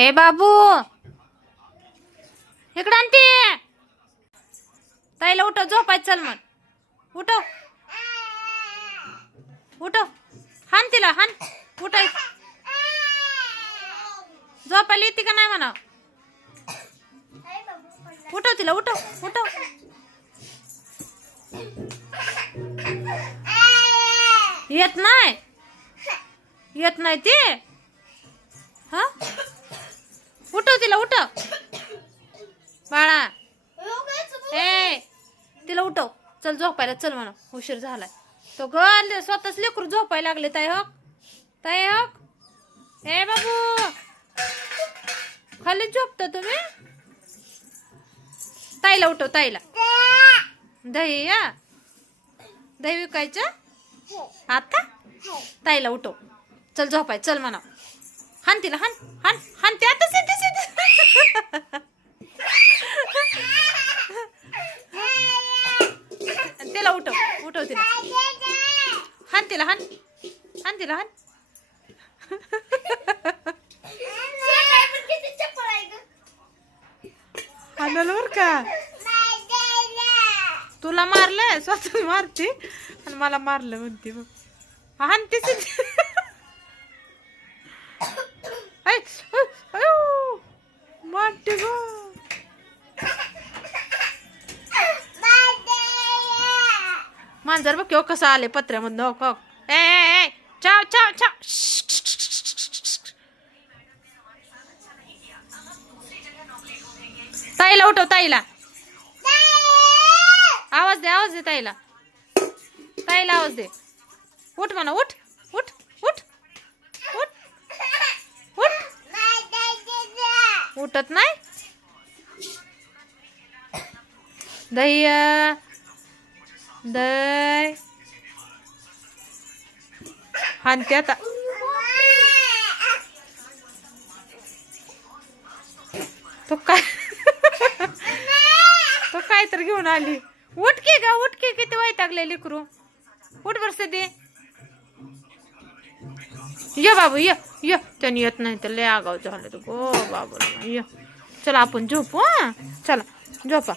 ए बाबू इकडे आणते ताईला उठव झोपायचं चल मग उठव उठव हान तिला हान उठाय झोपायला येते का नाही म्हणा उठव तिला उठव उठव येत नाही ती हा उठव तिला उठव बाळा ए तिला उठव चल झोपायला चल म्हणा उशीर झालाय तो ग स्वतःच लेकरू झोपायला लागले ताई हो ए बाबू खाली झोपता तुम्ही ताईला उठव ताईला दही या दही विकायचं आता ताईला उठव चल झोपाय चल म्हणा हान तिला हान हान हान ते आता तिला उठव उठव तिला हान तिला हान हान तिला हान हाणलं बर का तुला मारलंय स्वतः मारते आणि मला मारलं म्हणते बघ हान ते मारते ग मांजर बघ केव्हा कसं आले पत्र्यामधून हो हो ए चाव चाव चाव ताईला उठव ताईला आवाज दे ताईला आवाज दे उठ म्हणा उठ उठ उठ उठ उठ उठत नाही दही दही हानते आता तो काय तर घेऊन आली उठके गा उठके किती वैतागले लेकरू उठ बरसे दे ये बाबू ये त्याने येत नाही तर लय आगाव झालं गो बाबू ये चला आपण झोपू हा चला झोपा